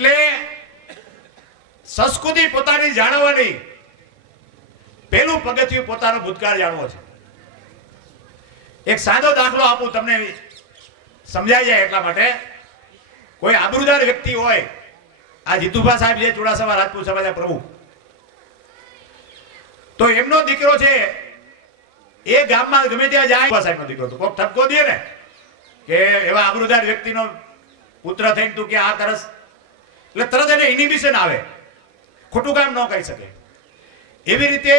એટલે સંસ્કૃતિ પોતાની જાણવાની પહેલું પગથિયું પોતાનો ભૂતકાળ જાણવો છે. એક સાદો દાખલો આપું તમને સમજાઈ જાય એટલા માટે. કોઈ આબરૂદાર વ્યક્તિ હોય, આ જીતુભા સાહેબ જે ચુડાસમા રાજપૂત સમાજના પ્રમુખ, તો એમનો દીકરો છે એ ગામમાં ગમે ત્યાં જાય, સાહેબનો દીકરો તો કોક ઠપકો દે ને કે એવા આબરૂદાર વ્યક્તિનો પુત્ર થઈને તું કે આ કરસ, એટલે તરત એને ઇનિબિશન આવે, ખોટું કામ ન કરી શકે. એવી રીતે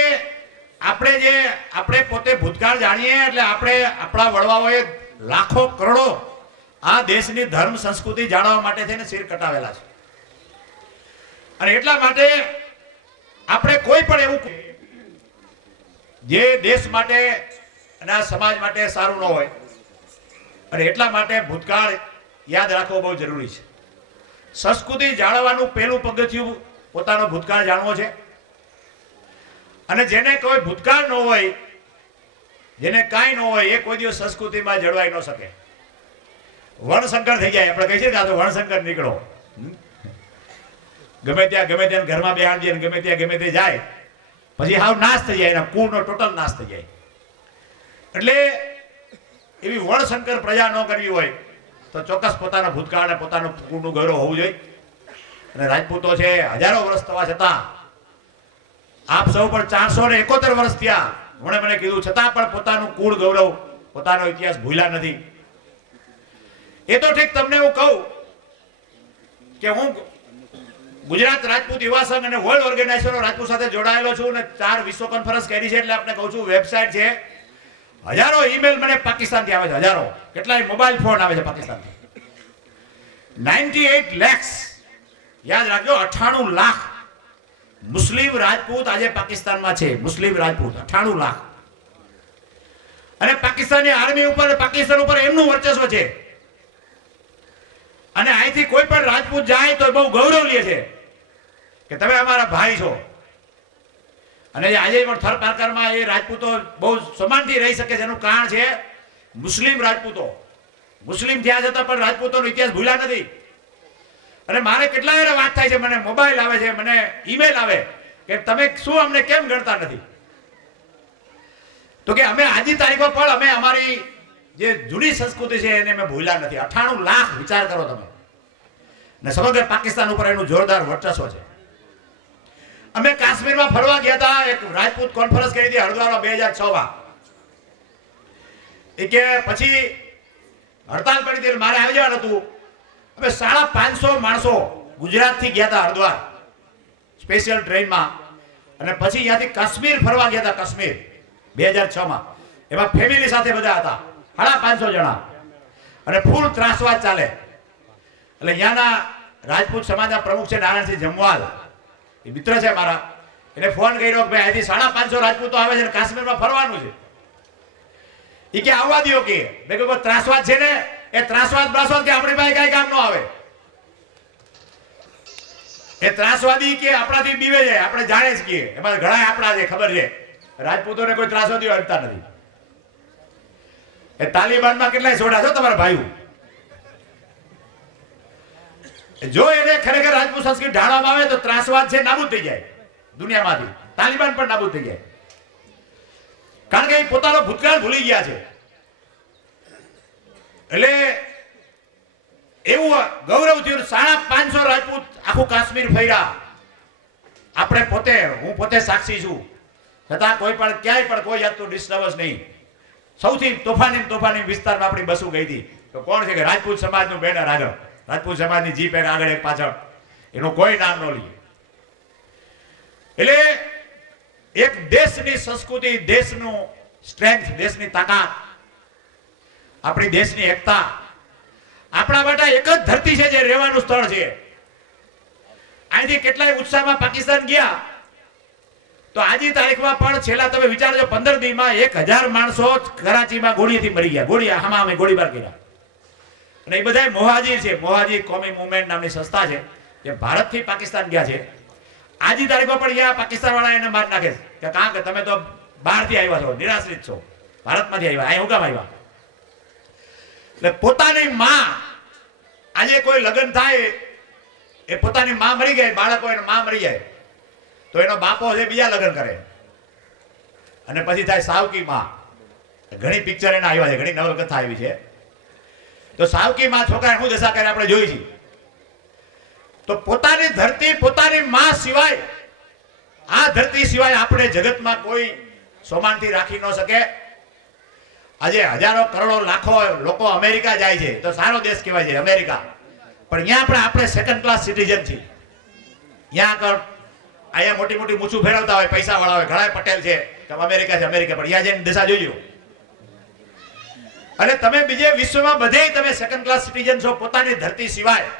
આપણે પોતે ભૂતકાળ જાણીએ એટલે આપણા વડવાઓએ લાખો કરોડો આ દેશની ધર્મ સંસ્કૃતિ જાણવા માટે થઈને શિર કટાવેલા છે. અને એટલા માટે આપણે કોઈ પણ એવું જે દેશ માટે અને આ સમાજ માટે સારું ન હોય, અને એટલા માટે ભૂતકાળ યાદ રાખવો બહુ જરૂરી છે. સંસ્કૃતિ જાળવવાનું પહેલું પગથિયું પોતાનો ભૂતકાળ જાણવો છે. અને જેને કોઈ ભૂતકાળ ન હોય, જેને કાંઈ ન હોય, એ કોઈ દિવસ સંસ્કૃતિમાં જળવાઈ ન શકે. વર્ણશંકર થઈ જાય. આપણે કહીએ છીએ કે આ તો વર્ણશંકર નીકળો, ગમે ત્યાં ઘરમાં બેહાડજે, ગમે તે જાય, પછી હાવ નાશ થઈ જાય, એના કુળનો ટોટલ નાશ થઈ જાય. એટલે એવી વર્ણશંકર પ્રજા ન કરવી હોય તો ચોક્કસ પોતાના ભૂતકાળ અને પોતાનું કુળનું ગૌરવ હોવું જોઈએ. અને રાજપૂતો છે, હજારો વર્ષ થવા છતાં, આપ સૌ પણ 471 વર્ષ થયા મને કીધું, છતાં પણ પોતાનું કુળ ગૌરવ, પોતાનો ઇતિહાસ ભૂલ્યા નથી. એ તો ઠીક, તમને હું કહું કે હું ગુજરાત રાજપૂત યુવા સંઘ અને વર્લ્ડ ઓર્ગેનાઇઝેશન રાજપૂત સાથે જોડાયેલો છું અને 4 વિશ્વ કોન્ફરન્સ કરી છે. એટલે આપણે કહું છું, વેબસાઇટ છે, હજારો ઈમેલ મને પાકિસ્તાનથી આવે છે, હજારો, કેટલાય મોબાઈલ ફોન આવે છે પાકિસ્તાનથી. 98 lakhs, યાદ રાખજો, 98 લાખ મુસ્લિમ રાજપૂત આજે પાકિસ્તાનમાં છે. મુસ્લિમ રાજપૂત 98 લાખ. અને પાકિસ્તાની આર્મી ઉપર, પાકિસ્તાન ઉપર એમનું વર્ચસ્વ છે. અને અહીંથી કોઈ પણ રાજપૂત જાય તો બહુ ગૌરવ લે છે કે તમે અમારા ભાઈ છો. અને આજે પણ થર પારકરમાં એ રાજપૂતો બહુ સમાનથી રહી શકે છે. એનું કારણ છે મુસ્લિમ રાજપૂતો. મુસ્લિમ થયા છતાં પણ રાજપૂતોનો ઇતિહાસ ભૂલ્યા નથી. અને મારે કેટલાય વાત થાય છે, મને મોબાઈલ આવે છે, મને ઈમેલ આવે કે તમે શું અમને કેમ ગણતા નથી? તો કે અમે આજની તારીખમાં પણ અમે અમારી જે જૂની સંસ્કૃતિ છે એને અમે ભૂલ્યા નથી. 98 લાખ, વિચાર કરો તમે. ને સમગ્ર પાકિસ્તાન ઉપર એનું જોરદાર વર્ચસ્વ છે. અમે કાશ્મીરમાં ફરવા ગયા હતા, એક રાજપૂત કોન્ફરન્સ કરી હતી હરિદ્વારમાં 2006માં. એ કે પછી હડતાલ પડી હતી, મારે આવી જવાનું હતું. અમે 550 માણસો ગુજરાતથી ગયા હતા હરિદ્વાર સ્પેશિયલ ટ્રેનમાં. અને પછી અહીંયાથી કાશ્મીર ફરવા ગયા હતા, કાશ્મીર 2006માં. એમાં ફેમિલી સાથે બધા હતા, 550 જણા. અને ફૂલ ત્રાસવાદ ચાલે. એટલે અહીંયાના રાજપૂત સમાજના પ્રમુખ છે નારાયણસિંહ જમવાલ, એ મિત્ર છે મારા. એને ફોન કર્યો કે ભાઈ અહીંથી 550 રાજપૂતો આવે છે, કાશ્મીરમાં ફરવાનું છે. એ કે આવવા દો કે. મેં કહ્યું ત્રાસવાદ છે ને, એ ત્રાસવાદ કે આપણી પાસે કઈ કામ ન આવે. એ ત્રાસવાદી કે આપણાથી બીવે છે, આપણે જાણે જ કે એમાં ઘણા આપણા છે, ખબર છે. રાજપૂતોને કોઈ ત્રાસવાદીઓ હટતા નથી. એ તાલિબાનમાં કેટલાય છોડા છો તમારા ભાઈઓ. જો એને ખરેખર રાજપૂત સંસ્કૃતિ ઢાળવામાં આવે તો ત્રાસવાદ છે નાબૂદ થઈ જાય દુનિયામાંથી. તાલિબાન પણ નાબૂદ થઈ જાય, કારણ કે એ પોતાનો ભૂતકાળ ભૂલી ગયા છે. એટલે એવું ગૌરવ થયું. 550 રાજપૂત આખું કાશ્મીર ફર્યા. આપણે પોતે, હું પોતે સાક્ષી છું, છતાં કોઈ પણ ક્યાંય પણ કોઈ જાતનું ડિસ્ટર્બન્સ નહીં. સૌથી તોફાની વિસ્તારમાં આપણી બસો ગઈ હતી. તો કોણ છે કે રાજપૂત સમાજનું બેનર આગળ, રાજપૂત સમાજની જીપ આગળ એક પાછળ, એનું કોઈ નામ ન લે. એટલે એક દેશની સંસ્કૃતિ, દેશનું સ્ટ્રેન્થ, દેશની તાકાત, આપણી દેશની એકતા, આપણા માટે એક જ ધરતી છે જે રહેવાનું સ્થળ છે. અહીંથી કેટલાય ઉત્સાહમાં પાકિસ્તાન ગયા તો આજની તારીખમાં પણ છેલ્લા તમે વિચારજો 15 દિવસમાં 1000 માણસો કરાચીમાં ગોળીથી મરી ગયા. અમે ગોળીબાર કર્યા. અને એ બધા મોહાજીર છે. મોહાજીર કોમી મુવમેન્ટ નામની સંસ્થા છે જે ભારતથી પાકિસ્તાન ગયા છે. આજની તારીખમાં પણ અહીંયા પાકિસ્તાન વાળા એને માર નાખે છે કે કારણ કે તમે તો બહારથી આવ્યા છો, નિરાશ્રિત છો, ભારતમાંથી આવ્યા, અહીં હું કામ આવ્યા? એટલે પોતાની માં આજે કોઈ લગ્ન થાય એ પોતાની માં મરી ગઈ, બાળકો એનો માં મરી જાય તો એનો બાપો છે બીજા લગ્ન કરે અને પછી થાય સાવકી માં. ઘણી પિક્ચર એના આવ્યા છે, ઘણી નવલકથા આવી છે. તો સાવકી માં છોકરાને શું દશા કરે આપણે જોઈ છીએ. તો પોતાની ધરતી, પોતાની માં સિવાય, આ ધરતી સિવાય આપણે જગતમાં કોઈ સોમાનથી રાખી ન શકે. આજે હજારો કરોડો લાખો લોકો અમેરિકા જાય છે તો સારો દેશ કહેવાય છે અમેરિકા, પણ અહીંયા આપણે સેકન્ડ ક્લાસ સિટીઝન છીએ. અહીંયા અહીંયા મોટી મોટી મૂછું ફેરવતા હોય, પૈસા વાળા હોય, ઘણા પટેલ છે કે અમેરિકા છે અમેરિકા, પણ અહીંયા જઈને દશા જોઈજો. અને તમે બીજે વિશ્વમાં બધે તમે સેકન્ડ ક્લાસ સિટીઝન છો પોતાની ધરતી સિવાય.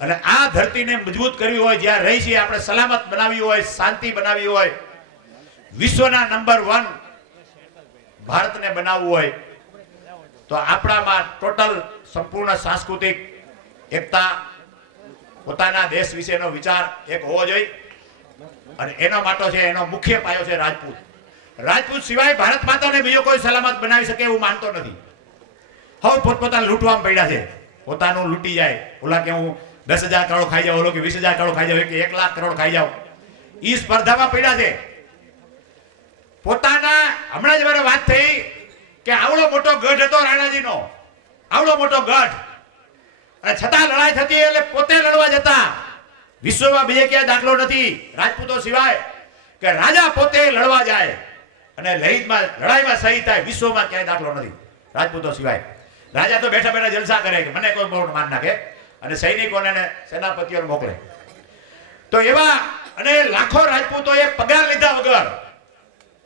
અને આ ધરતીને મજબૂત કરવી હોય, જ્યાં રહી છે આપણે સલામત બનાવવી હોય, શાંતિ બનાવવી હોય, વિશ્વના નંબર 1 ભારતને બનાવવું હોય તો આપણામાં ટોટલ સંપૂર્ણ સાંસ્કૃતિક એકતા, પોતાના દેશ વિશેનો વિચાર એક હોવો જોઈએ. અને એનો માટો છે, એનો મુખ્ય પાયો છે રાજપૂત. રાજપૂત સિવાય ભારત માતાને બીજો કોઈ સલામત બનાવી શકે એવું માનતો નથી. હવે પોતપોતાને લૂંટવામાં પડ્યા છે, પોતાનું લૂંટી જાય. ઓલા કે હું 10,000 કરોડ ખાઈ જાઉં, ઓલો કે 20,000 કરોડ ખાઈ જાઉં, કે 1 લાખ કરોડ ખાઈ જાઉં, એ સ્પર્ધામાં પડ્યા છે. પોતાના હમણાં જ મારે વાત થઈ કે આવડો મોટો ગઢ હતો રાણાજીનો, આવડો મોટો ગઢ, અને છતાં લડાઈ થતી એટલે પોતે લડવા જતા. વિશ્વમાં બીજે ક્યાંય દાખલો નથી રાજપૂતો સિવાય કે રાજા પોતે લડવા જાય અને લડાઈમાં શહીદ થાય. વિશ્વમાં ક્યાંય દાખલો નથી રાજપૂતો સિવાય. રાજા તો બેઠા બેઠા જલસા કરે કે મને કોઈ બહુ માર નાખે અને સૈનિકોને અને સેનાપતિઓને મોકલે. તો એવા અને લાખો રાજપૂતોએ પગાર લીધા વગર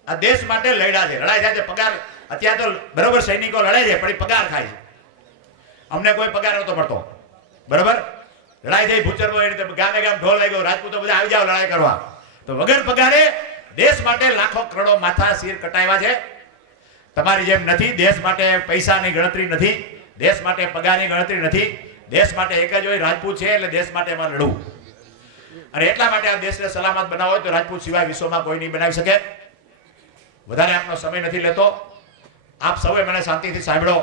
આ દેશ માટે લડ્યા છે. લડાઈ થાય છે પગાર, અત્યારે તો બરોબર સૈનિકો લડે છે પણ પગાર ખાય છે. અમને કોઈ પગાર નતો મળતો, બરોબર. લડાઈ થઈ ભૂચરબો એ રીતે ગામે ગામ ઢોલ લાગ્યો, રાજપૂતો બધા આવી જાવ લડાઈ કરવા. તો વગર પગારે દેશ માટે લાખો કરોડો માથા સિર કટાવ્યા છે. તમારી જેમ નથી. દેશ માટે પૈસાની ગણતરી નથી, દેશ માટે પગારની ગણતરી નથી. દેશ માટે એક જ હોય, રાજપૂત છે એટલે દેશ માટે એમાં લડવું. અને એટલા માટે આ દેશને સલામત બનાવવો હોય તો રાજપૂત સિવાય વિશ્વમાં કોઈ નહીં બનાવી શકે. વધારે આપનો સમય નથી લેતો. આપ સૌએ મને શાંતિથી સાંભળો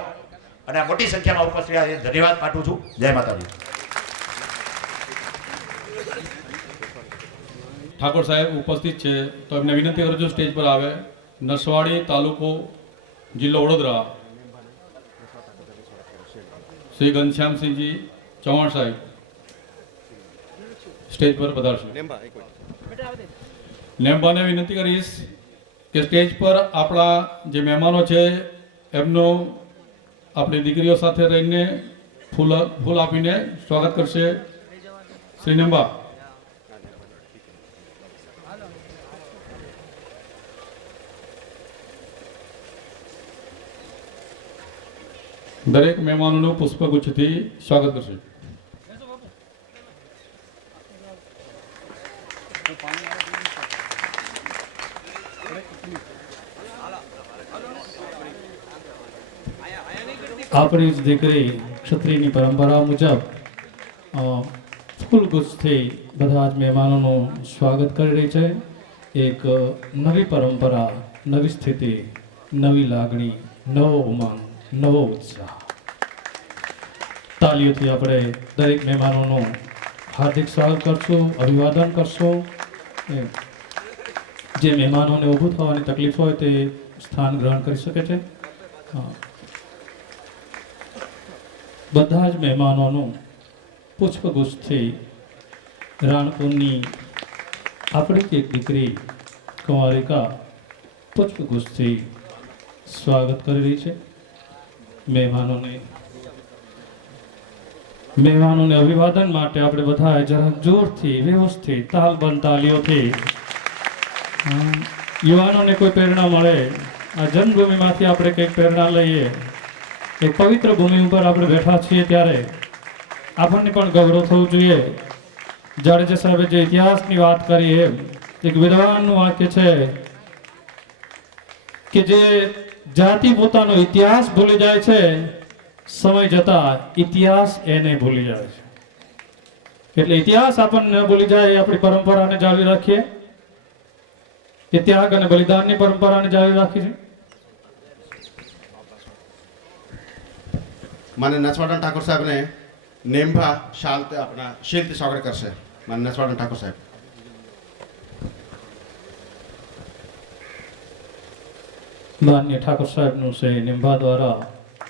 અને આ મોટી સંખ્યામાં ઉપસ્થિત રહ્યા છે, ધન્યવાદ પાઠવું છું. જય માતાજી. ઠાકોર સાહેબ ઉપસ્થિત છે તો એમને વિનંતી કરું છું સ્ટેજ પર આવે. નસવાડી તાલુકો, જિલ્લો વડોદરા, શ્રી ઘનશ્યામસિંહજી ચૌહાણ સાહેબ સ્ટેજ પર પધારશે. નેમ્બાને વિનંતી કરીશ કે સ્ટેજ પર આપણા જે મહેમાનો છે એમનો આપણી દીકરીઓ સાથે રહીને ફૂલ આપીને સ્વાગત કરશે. શ્રી નેમ્બા. દરેક મહેમાનોનું પુષ્પગુચ્છથી સ્વાગત કરશે. આપણી જ દીકરી ક્ષત્રિયની પરંપરા મુજબ ફૂલગુચ્છથી બધા જ મહેમાનોનું સ્વાગત કરી રહી છે. એક નવી પરંપરા, નવી સ્થિતિ, નવી લાગણી, નવો ઉમંગ, નવો ઉત્સાહ. તાલીઓથી આપણે દરેક મહેમાનોનું હાર્દિક સ્વાગત કરશું, અભિવાદન કરશું. જે મહેમાનોને ઊભું થવાની તકલીફ હોય તે સ્થાન ગ્રહણ કરી શકે છે. બધા જ મહેમાનોનું પુષ્પગુચ્છથી રાણપુરની આપણી એક દીકરી કુંવારિકા પુષ્પગુચ્છથી સ્વાગત કરી રહી છે. મહેમાનોને અભિવાદન માટે આપણે બધા જરા જોરથી, વ્યવસ્થિત, તાલબંધ તાલીઓથી યુવાનોને કોઈ પ્રેરણા મળે. આ જન્મભૂમિમાંથી આપણે કંઈક પ્રેરણા લઈએ. એક પવિત્ર ભૂમિ ઉપર આપણે બેઠા છીએ ત્યારે આપણને પણ ગૌરવ થવું જોઈએ. જાડેજા સાહેબે જે ઇતિહાસની વાત કરી એમ એક વિદ્વાનનું વાક્ય છે કે જે જાતિ પોતાનો ઇતિહાસ ભૂલી જાય છે, સમય જતા ઇતિહાસ એને ભૂલી જાય છે. એટલે ઇતિહાસ આપણને ન ભૂલી જાય, આપણી પરંપરાને જાળવી રાખીએ. એ ત્યાગ અને બલિદાનની પરંપરાને જાળવી રાખી છે. માને નસવાડા ઠાકોર સાહેબને નેમભા શાલ આપણા શીલથી સ્વાગત કરશે માનનીય નસવાડન ઠાકોર સાહેબ. માન્ય ઠાકોર સાહેબનું છે નિંભા દ્વારા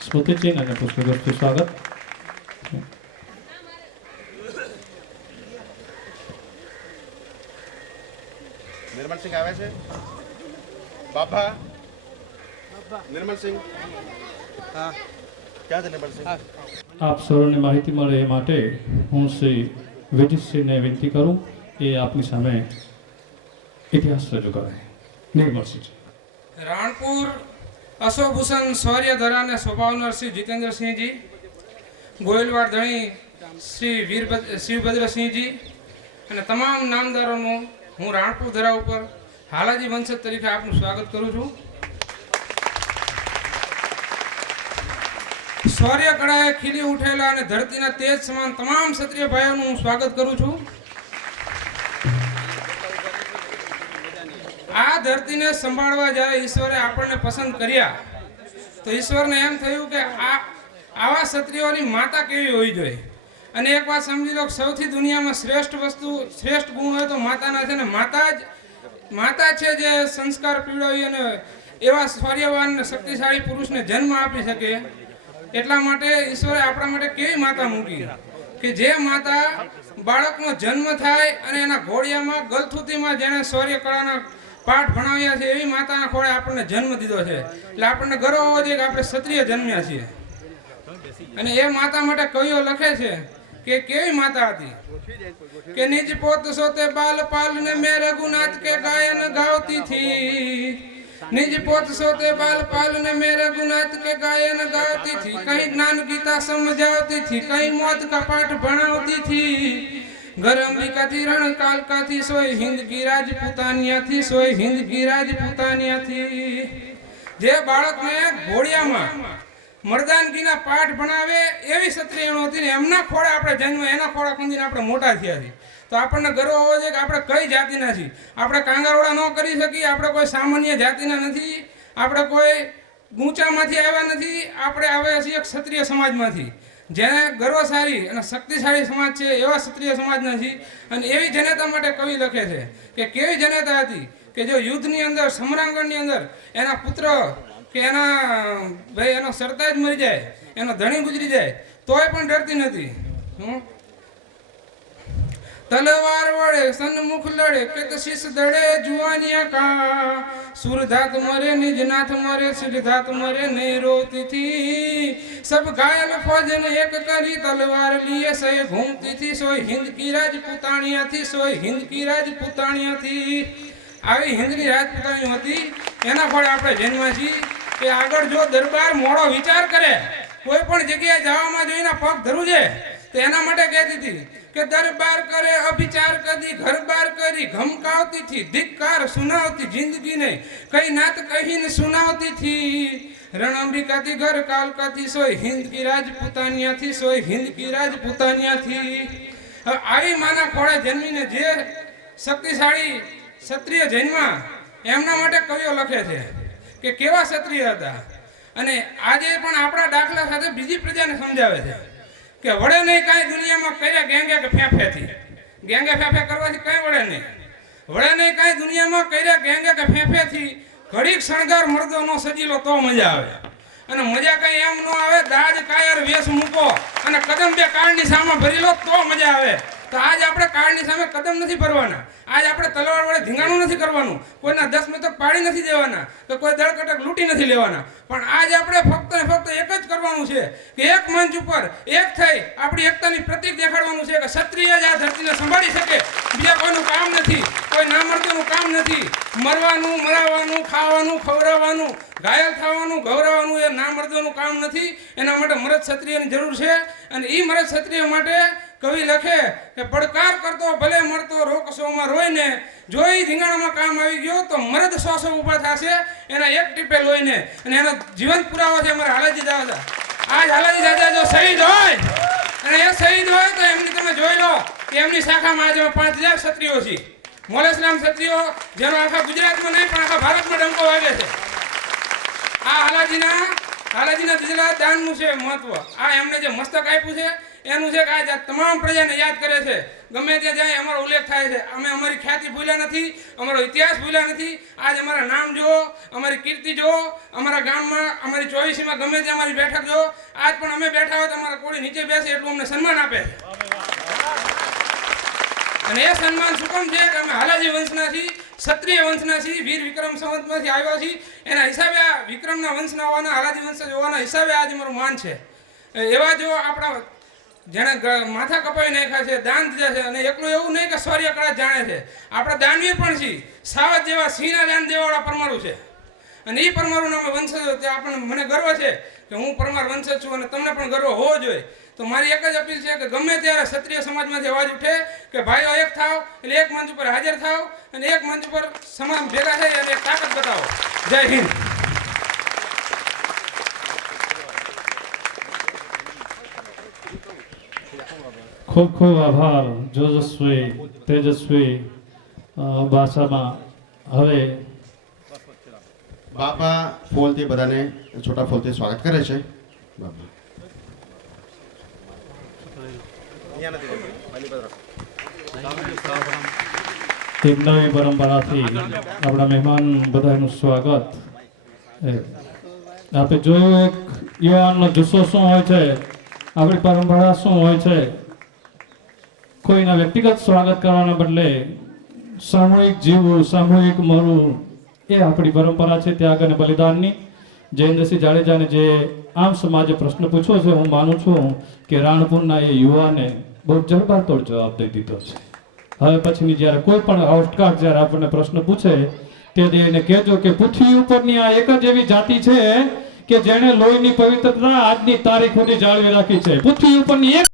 સ્મૃતિચિહ્ન અને પુષ્પગુચ્છથી સ્વાગત. નિર્મલસિંહ આવે છે બાબા નિર્મલસિંહ ક્યાં છે નિર્મલસિંહ? આપ સૌને માહિતી મળે એ માટે હું શ્રી વિજયસિંહને વિનંતી કરું એ આપની સામે ઇતિહાસ રજૂ કરે. નિર્મલસિંહ. રાણપુર અશોભૂષણ શૌર્ય ધરાને સ્વભાવનર શ્રી જીતેન્દ્રસિંહજી, ગોયલવાડ ધણી શ્રી શિવભદ્રસિંહજી અને તમામ નામદારોનું હું રાણપુર ધરા ઉપર હાલાજી વંશજ તરીકે આપનું સ્વાગત કરું છું. શૌર્ય કળાએ ખીલી ઉઠેલા અને ધરતીના તેજ સમાન તમામ ક્ષત્રિય ભાઈઓનું હું સ્વાગત કરું છું. આ ધરતીને સંભાળવા જ્યારે ઈશ્વરે આપણને પસંદ કર્યા તો ઈશ્વરને એમ થયું કે આવા ક્ષત્રિયોની માતા કેવી હોવી જોઈએ. અને એક વાત સમજી લો, સૌથી દુનિયામાં શ્રેષ્ઠ વસ્તુ, શ્રેષ્ઠ ગુણ હોય તો માતાના છે ને. માતા છે જે સંસ્કાર પીવડાવી અને એવા શૌર્યવાન શક્તિશાળી પુરુષને જન્મ આપી શકે. એટલા માટે ઈશ્વરે આપણા માટે કેવી માતા મૂકી કે જે માતા બાળકનો જન્મ થાય અને એના ઘોડિયામાં ગલથુતીમાં જેણે શૌર્ય કળાના પાઠ ભણાવ્યા છે એવી માતાના ખોળે આપણને જન્મ દીધો છે. એટલે આપણને ગર્વ હોવો જોઈએ કે આપણે ક્ષત્રિય જન્મ્યા છીએ. અને એ માતા માટે કવિઓ લખે છે કે કેવી માતા હતી કે નિજ પોત સોતે બાલ પાલને મેં રઘુનાથ કે ગાયન ગાવતી थी. निज पोत सोते बाल पालने में रघुनाथ के गायन गाती थी. कहीं ज्ञान गीता समझाती थी, कहीं मौत का पाठ भणावती थी. घर अंबिका थी रण कालका थी, सोई हिंद की राजपूतानिया थी, सोई हिंद की राजपूतानिया थी. જે બાળકને ઘોડિયામાં મર્દાનગીના પાઠ ભણાવે એવી ક્ષત્રિયણો હતી ને એમના ખોળે આપણે જન્મ, એના ખોળા કુંદીને આપણે મોટા થયા છીએ. તો આપણને ગર્વ હોવો જોઈએ કે આપણે કઈ જાતિના છીએ. આપણે કાંગારોડા ન કરી શકીએ, આપણે કોઈ સામાન્ય જાતિના નથી, આપણે કોઈ ઊંચામાંથી આવ્યા નથી, આપણે આવ્યા છીએ ક્ષત્રિય સમાજમાંથી. જેને ગર્વશાળી અને શક્તિશાળી સમાજ છે એવા ક્ષત્રિય સમાજના છીએ. અને એવી જનતા માટે કવિ લખે છે કે કેવી જનતા હતી કે જો યુદ્ધની અંદર, સમરાંગણની અંદર એના પુત્ર કે એના ભાઈ એનો સરતાજ મરી જાય, એનો ધણી ગુજરી જાય તોય પણ ડરતી નથી. तलवार वड़े सन्मुख लड़े के शीश दड़े जुआनिया का. सुरधात मरे निजनाथ मरे, सिरधात मरे नहीं रोती थी. सब घायल फौज ने एक करी, तलवार लिए सही घूमती थी. सोई हिंद की राजपूतानिया थी, सोई हिंद की राजपूतानिया थी. આવી હિન્દની રાજપૂતાણીઓ હતી. એના ફળે આપણે જન્મ્યા છીએ કે આગળ જો દરબાર મોડો વિચાર કરે, કોઈ પણ જગ્યાએ જવામાં જો એના પગ ધરું છે તો એના માટે કહેતી હતી કે દરબાર કરે અભિચાર કદી, ઘર બાર કરી ઘમકાવતી थी. ધિક્કાર સુનાવતી જિંદગી ને, કઈ નાત કહીને સુનાવતી थी. रणअंबिका थी घर कालका थी, सोई हिंद की राजपूतानिया थी, सोई हिंद की राजपूतानिया थी. આવી માના ખોળે જન્મીને જે શક્તિશાળી ક્ષત્રિય જન્મા એમના માટે કવિઓ લખે છે કે કેવા ક્ષત્રિય હતા. અને આજે પણ આપણા દાખલા સાથે બીજી પ્રજાને સમજાવે છે કે વડે નહીં કાંઈ દુનિયામાં કર્યા ગેંગે કે ફેફેથી. ગેંગે ફેફે કરવાથી કાંઈ વડે નહીં. વડે નહીં કાંઈ દુનિયામાં કર્યા ગેંગે કે ફેફેથી. ઘડીક શણગાર મર્દોનો સજીલો તો મજા આવે. અને મજા કઈ એમ ન આવે દાજ કાયર વેશ મૂકો અને કદમ બે કાળની સામે ભરી લો તો મજા આવે. તો આજ આપણે કાળની સામે કદમ નથી ભરવાના. આજ આપણે તલવાર વડે ધીંગાણું નથી કરવાનું, કોઈના 10 મતક પાડી નથી દેવાના, કે કોઈ દળકટક લૂંટી નથી લેવાના. પણ આજ આપણે ફક્ત ને ફક્ત એક જ કરવાનું છે કે એક મંચ ઉપર એક થઈ આપણી એકતાની પ્રતીક દેખાડવાનું છે કે ક્ષત્રિય જ આ ધરતીને સંભાળી શકે. બીજા કોઈનું કામ નથી, કોઈ નામર્દનું કામ નથી. મરવાનું, મરાવાનું, ખાવાનું, ખવડાવવાનું, ઘાયલ થવાનું, ગૌરવવાનું એ નામર્દનું કામ નથી. એના માટે મરદ ક્ષત્રિયની જરૂર છે. અને એ મરદ ક્ષત્રિય માટે કવિ લખે કે પડકાર કરતો ભલે મરતો રોકસોમાં રોઈને, જોઈ ધીંગાણામાં કામ આવી ગયો તો મરદ 100 ઊભા થશે એના એક ટીપે લોહીને. અને એનો જીવંત પુરાવો છે અમારા હાલાજી દાદા. આજ હાલાજી દાદા જો શહીદ હોય અને એ શહીદ હોય તો એમની તમે જોઈ લો કે એમની શાખામાં આજે 5000 ક્ષત્રિયો છે. મોલેસલામ ક્ષત્રિયો જેનો આખા ગુજરાતમાં નહીં પણ આખા ભારતમાં ડંકો વાગે છે. આ હાલાજીના દિજલા દાનનું છે મહત્વ. આ એમને જે મસ્તક આપ્યું છે એનું છે કે આજ આ તમામ પ્રજાને યાદ કરે છે. ગમે ત્યાં જાય અમારો ઉલ્લેખ થાય છે. અમે અમારી ખ્યાતિ ભૂલ્યા નથી, અમારો ઇતિહાસ ભૂલ્યા નથી. આજ અમારા નામ જુઓ, અમારી કીર્તિ જુઓ, અમારા ગામમાં અમારી 24માં ગમે ત્યાં અમારી બેઠક જુઓ. આજ પણ અમે બેઠા હોય તો અમારા કોળી નીચે બેસે એટલું અમને સન્માન આપે છે. અને એ સન્માન શું કામ છે કે અમે હાલાજી વંશના છીએ, ક્ષત્રિય વંશના છીએ, વીર વિક્રમ સંવતમાંથી આવ્યા છીએ. એના હિસાબે આ વિક્રમના વંશના હોવાના, હાલાજી વંશ હોવાના હિસાબે આજે મારું માન છે. એવા જો આપણા જેણે માથા કપાવી નાખ્યા છે, દાન દીધા છે, અને એકલું એવું નહીં કે શૌર્ય કળા જાણે છે, આપણા દાનવીર પણ છીએ. સાવજ જેવા સિંહના દાન દેવાવાળા પરમારુ છે. અને એ પરમારુના અમે વંશજો, તે આપણને મને ગર્વ છે કે હું પરમાર વંશજ છું અને તમને પણ ગર્વ હોવો જોઈએ. તો મારી એક જ અપીલ છે કે ગમે ત્યારે ક્ષત્રિય સમાજમાંથી અવાજ ઉઠે કે ભાઈઓ એક થાવ, એટલે એક મંચ ઉપર હાજર થાવ અને એક મંચ ઉપર સમાજ ભેગા થઈ અને એક તાકાત બતાવો. જય હિન્દ. ખૂબ ખૂબ આભાર જોજસ્વી તેજસ્વી ભાષામાં. હવે બાપા ફૂલથી બધાને છોટા ફૂલથી સ્વાગત કરે છે. બાપા એક નવી પરંપરાથી આપણા મહેમાન બધાનું સ્વાગત. આપણે જોયું એક યુવાનનો જુસ્સો શું હોય છે, આપણી પરંપરા શું હોય છે. કોઈના વ્યક્તિગત સ્વાગત કરવાના બદલે સામૂહિક જીવવું, સામૂહિક મરવું એ આપણી પરંપરા છે, ત્યાગ અને બલિદાનની. જયેન્દ્રસિંહ જાડેજાને જે આમ સમાજે પ્રશ્ન પૂછ્યો છે, હું માનું છું કે રાણપુરના એ યુવાને બહુ જડબાતોડ જવાબ દઈ દીધો છે. હવે પછીની જ્યારે કોઈ પણ આઉટકાસ્ટ જ્યારે આપણને પ્રશ્ન પૂછે તે એને કહેજો કે પૃથ્વી ઉપરની આ એક જ એવી જાતિ છે કે જેણે લોહીની પવિત્રતા આજની તારીખ સુધી જાળવી રાખી છે. પૃથ્વી ઉપરની એક